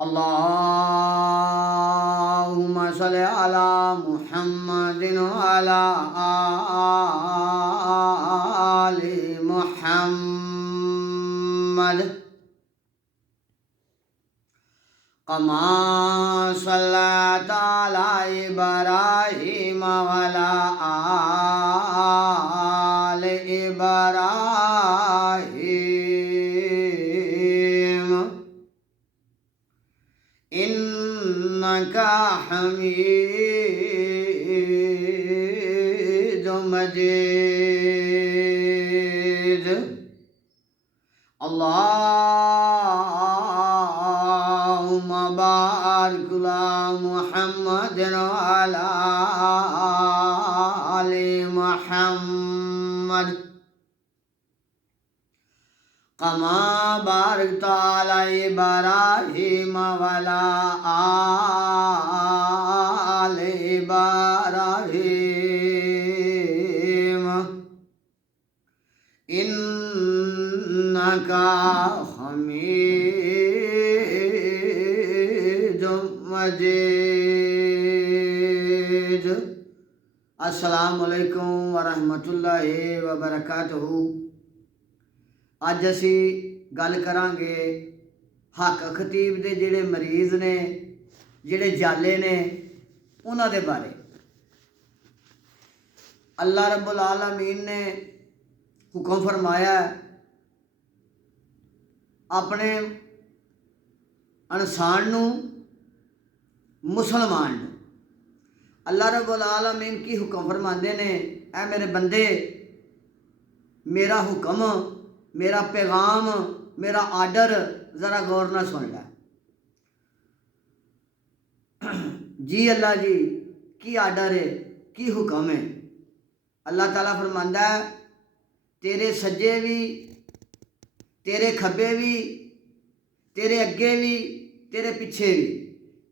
अल्लाहुम्मा सल्लि अला मुहम्मदिन व अला आलि मुहम्मद कमा सल्लैता अला इब्राहीम व अला आलि इब्राहीम इन्नका हमीदुम मजीद। अल्लाहुम्मा बारिक अला मुहम्मदिन व अला आलि मुहम्मद कमा बारकता अला इब्राहीम व अला आलि इब्राहीम इन्नका हमीदुम मजीद। अस्सलामु अलैकुम व रहमतुल्लाहि व बरकातुहू। अज असी गल करांगे हक खतीब दे जिहड़े मरीज़ ने, जिहड़े जाले ने, उन्हां दे बारे। अल्लाह रब्बुल आलमीन ने हुक्म फरमाया अपने इंसान नूं, मुसलमान नूं। अल्लाह रब्बुल आलमीन की हुक्म फरमाते ने, ऐ मेरे बंदे, मेरा हुक्म, मेरा पैगाम, मेरा आर्डर ज़रा गौर ना सुन लै। जी अल्लाह जी, की आर्डर है, की हुक्म है। अल्लाह ताला फरमांदा है, तेरे सज्जे भी, तेरे खब्बे भी, तेरे अगे भी, तेरे पिछे भी,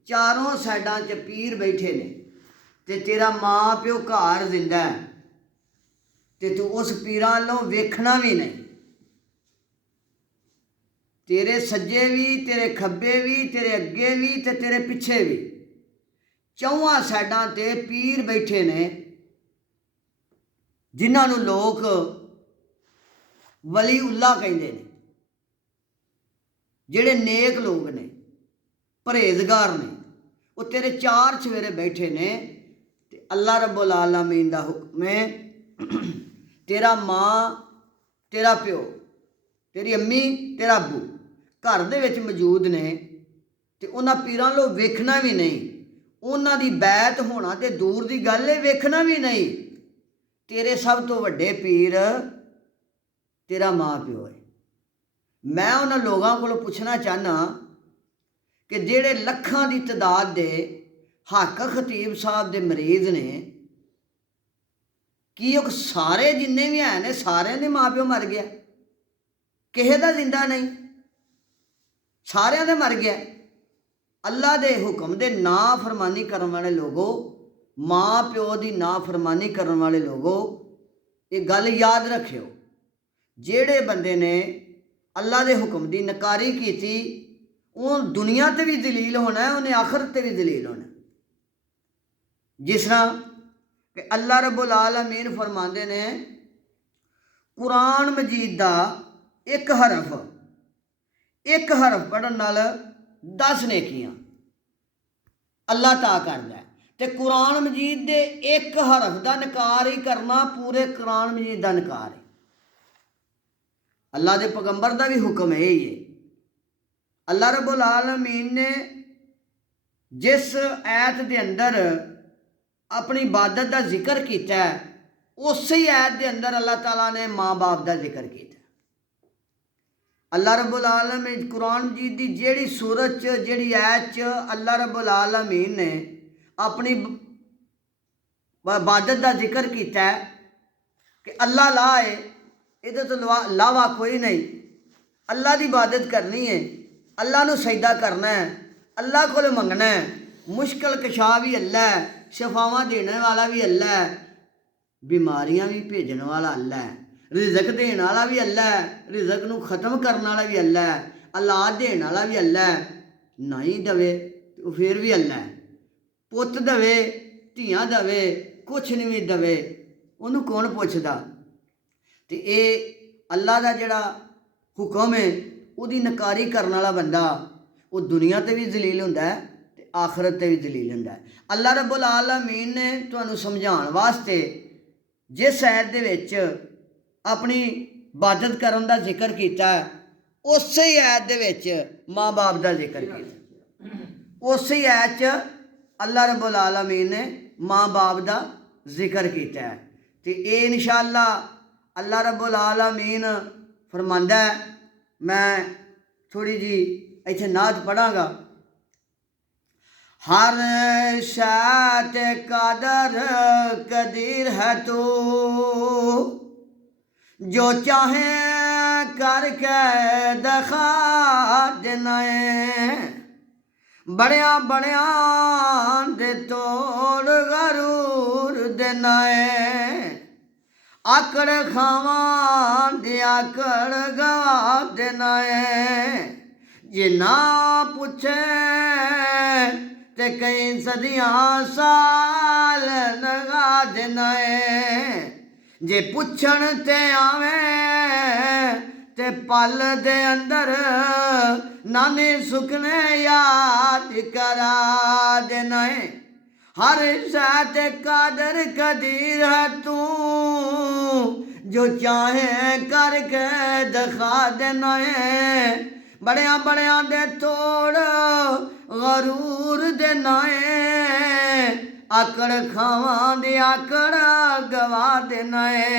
चारों साइडां च पीर बैठे ने, ते तेरा माँ प्यो घर जिंदा है, ते तू उस पीरां अल्लों वेखना भी नहीं। तेरे सज्जे भी, तेरे खब्बे भी, तेरे अगे भी, ते तेरे पिछे भी, चौहां साइडां ते पीर बैठे ने, जिन्हां नूं लोक वली उल्ला कहंदे ने, जिहड़े नेक लोग ने, परहेजगार ने, वो तेरे चार चवेरे बैठे ने। ते अल्लाह रब्बुल आलमीन दा हुक्म है, तेरा माँ, तेरा प्यो, तेरी अम्मी, तेरा अब्बू घर दे विच मौजूद ने, ते उन्हां पीरां लो वेखना भी नहीं। उन्हां दी बैत होना ते दूर दी गल है, वेखना भी नहीं। तेरे सब तो वड्डे पीर तेरा माँ प्यो है। मैं उन्हां लोगों को पुछना चाहना कि जेड़े लखां की तादाद दे हक खतीब साहब दे मरीज़ ने, कि वो सारे जिन्ने भी हैं ने, सारे दे माँ प्यो मर गया, किसी दा जिंदा नहीं, सारियां दे मर गया। अल्लाह दे हुक्म दे ना फरमानी करने वाले लोगों, माँ प्यो की ना फरमानी करने वाले लोगों, ये गल याद रखियो। जेड़े बंदे ने अल्लाह दे हुक्म की नकारी की थी, उन दुनिया ते भी दलील होना है, उन्हें आखरत ते भी दलील होना। जिस तरह कि अल्लाह रब्बुल आलमीन फरमाते ने, कुरान मजीद का एक हरफ पढ़न नाल 10 नेकियां अल्लाह ता करदा है। ते कुरान मजीद दे एक हरफ का नकार ही करना पूरे कुरान मजीद का नकार है। अल्लाह दे पैगंबर का भी हुक्म है ही है। अल्लाह रब्बुल आलमीन ने जिस ऐत दे अंदर अपनी इबादत का जिक्र किया है, उसी ऐत के अंदर अल्लाह ताला ने माँ बाप का जिक्र किया। अल्लाह रब्बुल आलमीन कुरान मजीद की जेड़ी सूरत च, जेड़ी ऐत च अल्लाह रब्बुल आलमीन ने अपनी इबादत का जिक्र किया है कि अल्लाह ला है, ये तो लावा कोई नहीं। अल्लाह की इबादत करनी है, अल्लाह नू सजदा करना है, अल्लाह को मंगना है। मुश्किल कशा भी अल्लाह है, शफावां देने वाला भी अल्लाह है, बीमारियां भी भेजने वाला अल्लाह है, रिजक देने वाला भी अल्लाह है, रिजक नू खत्म करने वाला भी अल्लाह है, औलाद देने वाला भी अल्लाह है, नहीं दवे तो फिर भी अल्लाह है, पुत दवे धियां दवे कुछ नहीं भी दवे उन्होंने कौन पुछदा। तो ये अल्लाह का जिहड़ा हुक्म है उसकी नकारी करने वाला बंदा वो दुनिया ते भी जलील हुंदा है ते आखरत ते भी जलील हुंदा है। अल्लाह रब्बुल आलमीन ने तुहानूं समझाउण वास्ते जिस आयत दे विच अपनी इबादत करन दा जिक्र कीता है उस ही आयत दे विच माँ बाप का जिक्र किया। उस ही आयत च अल्लाह रब्बुल आलमीन ने माँ बाप का जिक्र किया है। तो ये इंशाअल्लाह अल्लाह रब्बुल आलमीन फरमांदा है। मैं थोड़ी जी इत्थे नात पढ़ांगा। हर शै ते कादर कदीर है तू, जो चाहे करके दिखा देना है। बड़िया बड़िया दे तोड़ गरूर देना है। आकड़ खावां दे आकड़ गवा देना है। जे ना पूछे ते कई सदियां साल लगा देना है। जे पुछण ते आवे ते पल दे अंदर नाने सुखने याद करा देना है। हर शै ते कादर कदीर है तू, जो चाहे करके दिखा देना है। बड़िया बड़िया दे तोड़ गरूर देना है। आकड़ खावां दे आकड़ गवा देना है।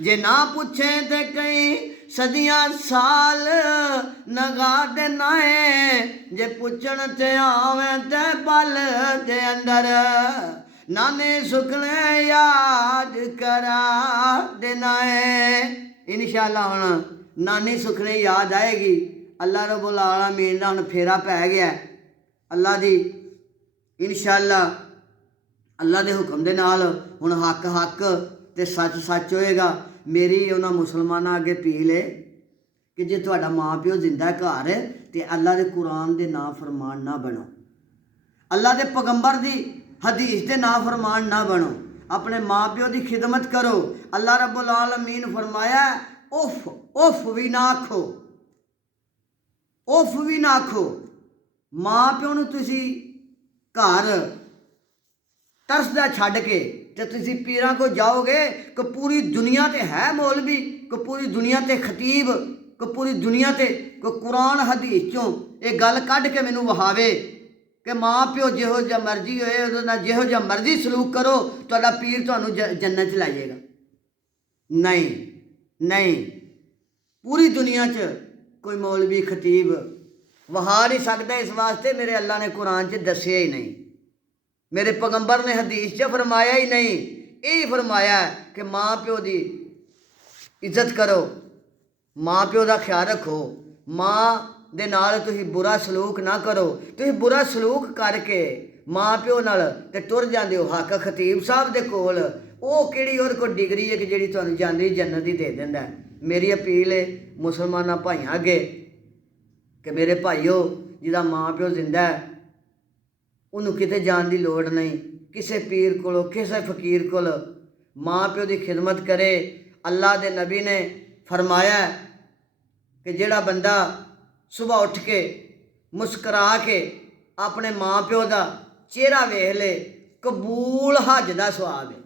जे ना पूछे ते कई सदियां साल नगा देना है। जे पुछण ते आवे ते पल दे अंदर नाने सुखने याद करा देना है। इंशाअल्लाह हुण नानी सुखने याद आएगी। अल्लाह रब्बुल आलमीन दा हुण फेरा पै गया। अल्लाह दी इंशाअल्लाह अल्लाह दे हुक्म दे नाल हुण हक हक ते सच सच होएगा। मेरी उन्हां मुसलमानां अगे अपील है कि जे तुहाडा माँ प्यो जिंदा घर ते अल्लाह दे कुरान दे नाफरमान ना बनो, अल्लाह दे पैगंबर दी हदीस दे नाफरमान ना बनो, अपने माँ प्यो की खिदमत करो। अल्लाह रब्बुल आलमीन फरमाया उफ उफ भी ना आखो, उफ भी ना आखो। माँ प्यो नूं तुसीं घर तरसदा छड्ड के ते तुसीं पीरां को जाओगे कि पूरी दुनिया ते है मौलवी, कि पूरी दुनिया ते खतीब, कि पूरी दुनिया ते को कुरान हदीस चों ये गल कढ के मैनूं वहावे कि माँ प्यो जिहो जिहा मर्जी होए उहदे नाल जिहो जिहा मर्जी सलूक करो तुहाडा पीर तुहानूं जन्नत च लै जाएगा। नहीं नहीं, पूरी दुनिया च कोई मौलवी खतीब वहा नहीं सकता। इस वास्ते मेरे अल्लाह ने कुरान च दस्सिया ही नहीं, मेरे पैगंबर ने हदीस च फरमाया ही नहीं। यही फरमाया कि माँ प्यो की इज्जत करो, माँ प्यो का ख्याल रखो, माँ दे नाल तुसीं बुरा सलूक ना करो। तुसीं बुरा सलूक करके माँ प्यो नाल ते टुर जांदे हो हक खतीब साहब दे कोल, ਉਹ ਕਿਹੜੀ ਉਹਦੇ ਕੋਲ ਡਿਗਰੀ ਹੈ ਕਿ ਜਿਹੜੀ ਤੁਹਾਨੂੰ ਜਾਂਦੀ ਜन्नत ही दे ਦਿੰਦਾ। मेरी अपील है मुसलमाना भाइयों अगे कि मेरे भाईओ जिहदा माँ प्यो जिंदा है उन्होंने किते जाने की लोड़ नहीं, किसी पीर को किसी फकीर को माँ प्यो की खिदमत करे। अल्लाह के नबी ने फरमाया कि जिहड़ा बंदा सुबह उठ के मुस्करा के अपने माँ प्यो का चेहरा वेख ले कबूल हज का सवाब है।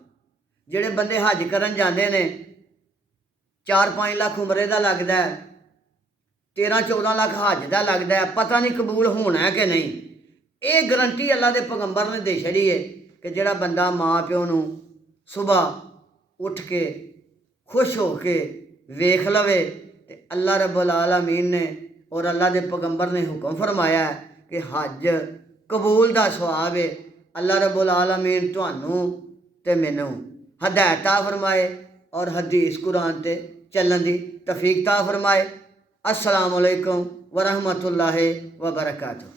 जिहड़े बंदे हज करन जाते हैं 4-5 लाख उमरे का लगता है, 13-14 लाख हज का लगता है, पता नहीं कबूल होना है कि नहीं। ये गारंटी अल्लाह के पैगंबर ने दे छड़ी है कि जिहड़ा बंदा माँ प्यो नूं सुबह उठ के खुश हो के वेख लवे ते अल्लाह रब्बुल आलमीन ने और अल्लाह के पैगंबर ने हुक्म फरमाया कि हज कबूल का सवाब है। अल्लाह रब्बुल आलमीन तुहानूं ते मैनूं हदायत फरमाए और हदीस कुरान ते चलन दी तौफीक ता फरमाए। अस्सलामु अलैकुम व रहमतुल्लाहि व बरकातुहू।